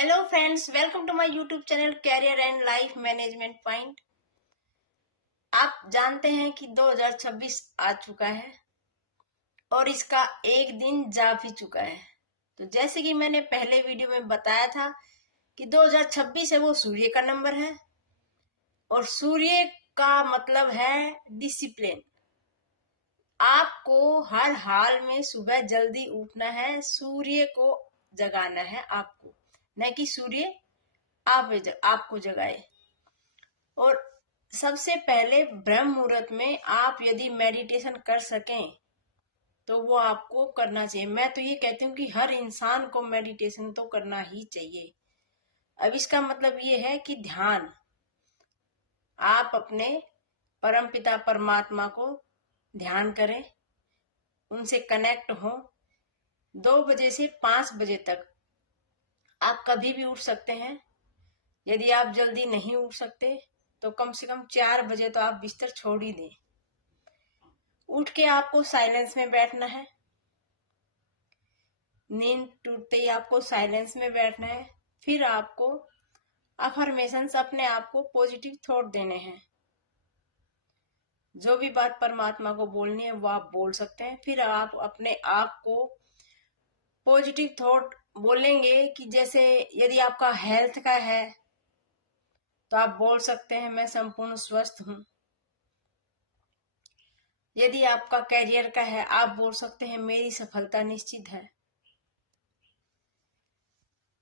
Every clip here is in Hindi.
Hello friends, welcome to my YouTube channel career and life management point. आप जानते हैं कि 2026 आ चुका है और इसका एक दिन जा भी चुका है। तो जैसे कि मैंने पहले वीडियो में बताया था कि 2026 है वो सूर्य का नंबर है और सूर्य का मतलब है डिसिप्लिन। आपको हर हाल में सुबह जल्दी उठना है, सूर्य को जगाना है आपको, न कि सूर्य आपको जगाए। और सबसे पहले ब्रह्म मुहूर्त में आप यदि मेडिटेशन कर सकें तो वो आपको करना चाहिए। मैं तो ये कहती हूँ कि हर इंसान को मेडिटेशन तो करना ही चाहिए। अब इसका मतलब ये है कि ध्यान, आप अपने परमपिता परमात्मा को ध्यान करें, उनसे कनेक्ट हो। 2 बजे से 5 बजे तक आप कभी भी उठ सकते हैं। यदि आप जल्दी नहीं उठ सकते तो कम से कम 4 बजे तो आप बिस्तर छोड़ ही दें। उठ के आपको साइलेंस में बैठना है, नींद टूटते ही आपको साइलेंस में बैठना है। फिर आपको अफर्मेशंस, अपने आप को पॉजिटिव थॉट देने हैं। जो भी बात परमात्मा को बोलनी है वो आप बोल सकते हैं। फिर आप अपने आप को पॉजिटिव थॉट बोलेंगे कि जैसे यदि आपका हेल्थ का है तो आप बोल सकते हैं मैं संपूर्ण स्वस्थ हूं। यदि आपका कैरियर का है आप बोल सकते हैं मेरी सफलता निश्चित है।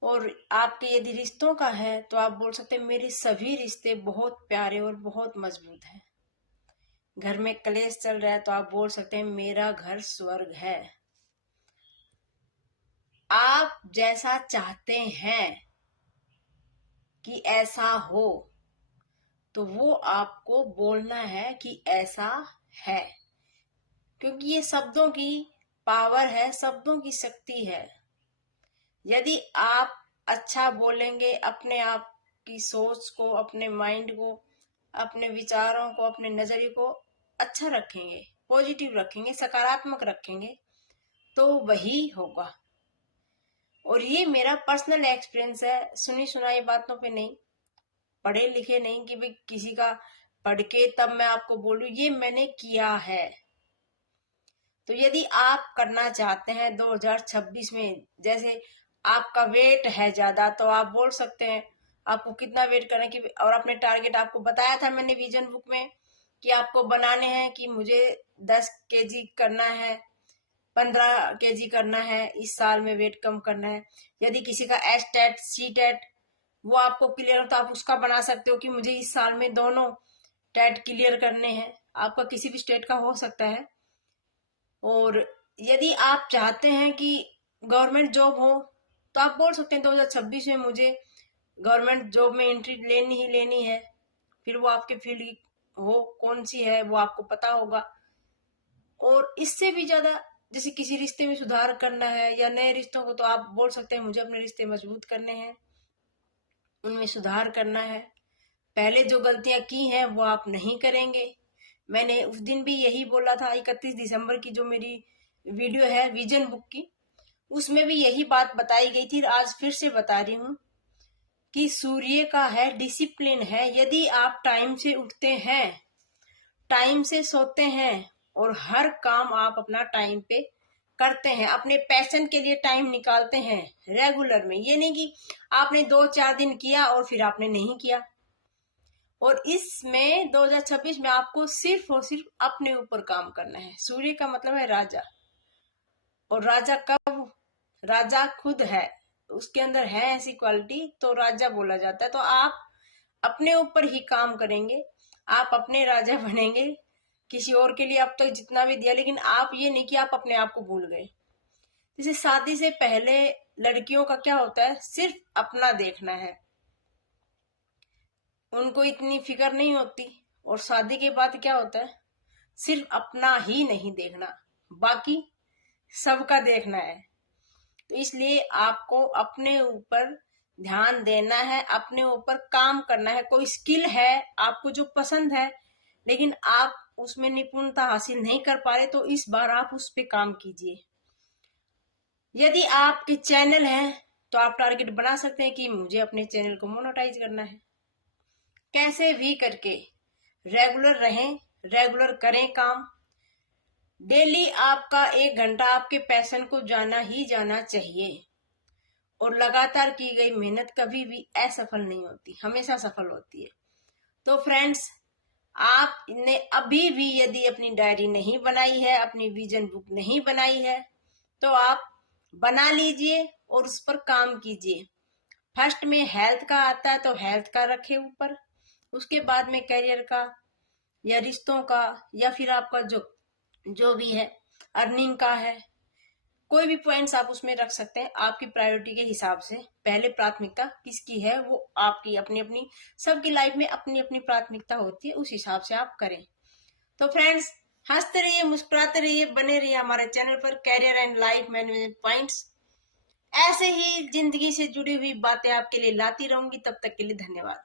और आपके यदि रिश्तों का है तो आप बोल सकते हैं मेरे सभी रिश्ते बहुत प्यारे और बहुत मजबूत हैं। घर में क्लेश चल रहा है तो आप बोल सकते हैं मेरा घर स्वर्ग है। आप जैसा चाहते हैं कि ऐसा हो तो वो आपको बोलना है कि ऐसा है, क्योंकि ये शब्दों की पावर है, शब्दों की शक्ति है। यदि आप अच्छा बोलेंगे, अपने आप की सोच को, अपने माइंड को, अपने विचारों को, अपने नजरिए को अच्छा रखेंगे, पॉजिटिव रखेंगे, सकारात्मक रखेंगे तो वही होगा। और ये मेरा पर्सनल एक्सपीरियंस है, सुनी सुनाई बातों पे नहीं, पढ़े लिखे नहीं कि भाई किसी का पढ़ के तब मैं आपको बोलूं, ये मैंने किया है। तो यदि आप करना चाहते हैं 2026 में, जैसे आपका वेट है ज्यादा तो आप बोल सकते हैं आपको कितना वेट करना कि, और अपने टारगेट आपको बताया था मैंने विजन बुक में कि आपको बनाने हैं कि मुझे 10 केजी करना है, 15 केजी करना है, इस साल में वेट कम करना है। यदि किसी का एस टेट सी टेट वो आपको क्लियर हो तो आप उसका बना सकते हो कि मुझे इस साल में दोनों टेट क्लियर करने हैं। आपका किसी भी स्टेट का हो सकता है। और यदि आप चाहते हैं कि गवर्नमेंट जॉब हो तो आप बोल सकते हैं 2026 में मुझे गवर्नमेंट जॉब में एंट्री लेनी ही लेनी है। फिर वो आपके फील्ड हो कौन सी है वो आपको पता होगा। और इससे भी ज्यादा जैसे किसी रिश्ते में सुधार करना है या नए रिश्तों को, तो आप बोल सकते हैं मुझे अपने रिश्ते मजबूत करने हैं, उनमें सुधार करना है। पहले जो गलतियां की हैं वो आप नहीं करेंगे। मैंने उस दिन भी यही बोला था, 31 दिसंबर की जो मेरी वीडियो है विजन बुक की, उसमें भी यही बात बताई गई थी। आज फिर से बता रही हूँ कि सूर्य का है डिसिप्लिन है। यदि आप टाइम से उठते हैं, टाइम से सोते हैं और हर काम आप अपना टाइम पे करते हैं, अपने पैशन के लिए टाइम निकालते हैं रेगुलर में, ये नहीं कि आपने 2-4 दिन किया और फिर आपने नहीं किया। और इसमें 2026 में आपको सिर्फ और सिर्फ अपने ऊपर काम करना है। सूर्य का मतलब है राजा, और राजा कब, राजा खुद है, उसके अंदर है ऐसी क्वालिटी तो राजा बोला जाता है। तो आप अपने ऊपर ही काम करेंगे, आप अपने राजा बनेंगे। किसी और के लिए आप तो जितना भी दिया, लेकिन आप ये नहीं कि आप अपने आप को भूल गए। जैसे शादी से पहले लड़कियों का क्या होता है, सिर्फ अपना देखना है, उनको इतनी फिक्र नहीं होती। और शादी के बाद क्या होता है, सिर्फ अपना ही नहीं देखना, बाकी सबका देखना है। तो इसलिए आपको अपने ऊपर ध्यान देना है, अपने ऊपर काम करना है। कोई स्किल है आपको जो पसंद है लेकिन आप उसमें निपुणता हासिल नहीं कर पा रहे तो इस बार आप उस पे काम कीजिए। यदि आपके चैनल है तो आप टारगेट बना सकते हैं कि मुझे अपने चैनल को मोनेटाइज करना है। कैसे भी करके रेगुलर रहें, रेगुलर करें काम। डेली आपका 1 घंटा आपके पैशन को जाना ही जाना चाहिए। और लगातार की गई मेहनत कभी भी असफल नहीं होती, हमेशा सफल होती है। तो फ्रेंड्स, आपने अभी भी यदि अपनी डायरी नहीं बनाई है, अपनी विजन बुक नहीं बनाई है, तो आप बना लीजिए और उस पर काम कीजिए। फर्स्ट में हेल्थ का आता है तो हेल्थ का रखे ऊपर, उसके बाद में करियर का या रिश्तों का या फिर आपका जो भी है, अर्निंग का है, कोई भी पॉइंट्स आप उसमें रख सकते हैं आपकी प्रायोरिटी के हिसाब से। पहले प्राथमिकता किसकी है वो आपकी अपनी अपनी, सबकी लाइफ में अपनी अपनी प्राथमिकता होती है, उस हिसाब से आप करें। तो फ्रेंड्स, हंसते रहिए, मुस्कुराते रहिए, बने रहिए हमारे चैनल पर career and life management points. ऐसे ही जिंदगी से जुड़ी हुई बातें आपके लिए लाती रहूंगी। तब तक के लिए धन्यवाद।